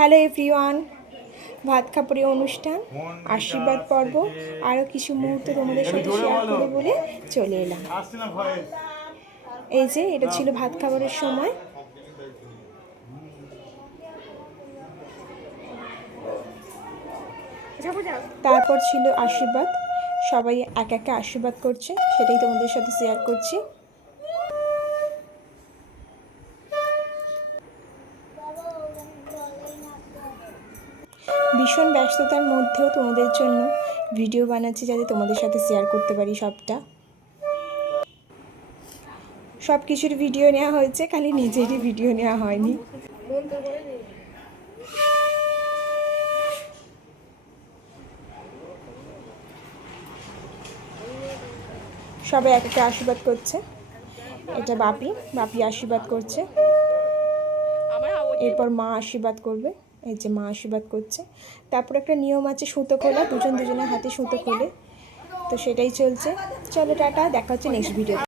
Hello everyone, ভাত খাপড়ি অনুষ্ঠান, আশীর্বাদ পর্ব আরও কিছু মুহূর্ত তোমাদের সাথে শেয়ার করে বলে চলে এলাম। এই যে এটা ছিল ভাত খাবারের সময়। তারপর ছিল আশীর্বাদ, সবাই এক একে আশীর্বাদ করছে, সেটাই তোমাদের সাথে শেয়ার করছি। ভীষণ ব্যস্ততার মধ্যেও তোমাদের জন্য ভিডিও বানাচ্ছি, যাতে তোমাদের সাথে শেয়ার করতে পারি সবটা। সব কিছুর ভিডিও নেওয়া হয়েছে, খালি নিজেরই ভিডিও নেওয়া হয়নি। সবাই এক একে আশীর্বাদ করছে। এটা বাপি আশীর্বাদ করছে, এরপর মা আশীর্বাদ করবে। এই যে মা আশীর্বাদ করছে। তারপর একটা নিয়ম আছে সুতো খোলা, দুজনের হাতে সুতো খোলে, তো সেটাই চলছে। চলো টাটা, দেখা হচ্ছে নেক্সট ভিডিও।